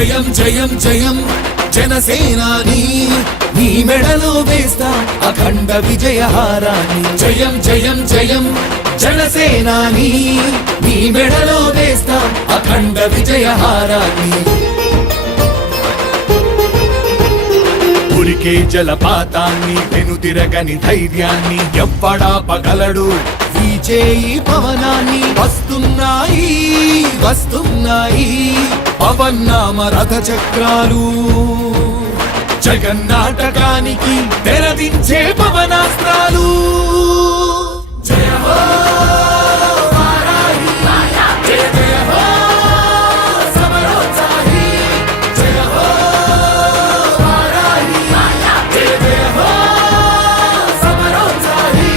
జయం జయం జయం జనసేనాని నీ మెడలో వేస్తా అఖండ విజయహారాన్ని జయం జయం జయం జనసేనాని నీ మెడలో వేస్తా అఖండ విజయహారాన్ని ఉరికే జలపాతాన్ని వెనుతిరగని ధైర్యాన్ని ఎవ్వడాపగలడు వీచేయి పవనాన్ని వస్తున్నాయి వస్తున్నాయి పవన్నామ రథ చక్రాలు జగన్నాటకానికి తెరదించే పవనాస్త్రాలు జయ హో వారాహి జయ జయ హో సమరోత్సాహి జయ హో వారాహి జయ జయ హో సమరోత్సాహి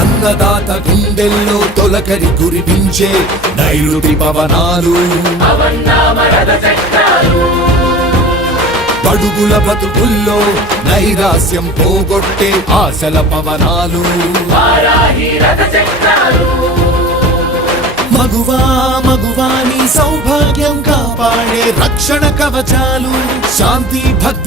అన్నదాత గుండెల్లో తొలకరి కురిపించే నైరుతి పవనాలు పడుగుల బతుకుల్లో నైరాస్యం పోగొట్టే ఆశల పవనాలు మగువా మగువాని సౌభాగ్యం కాపాడే రక్షణ కవచాలు శాంతి భద్ర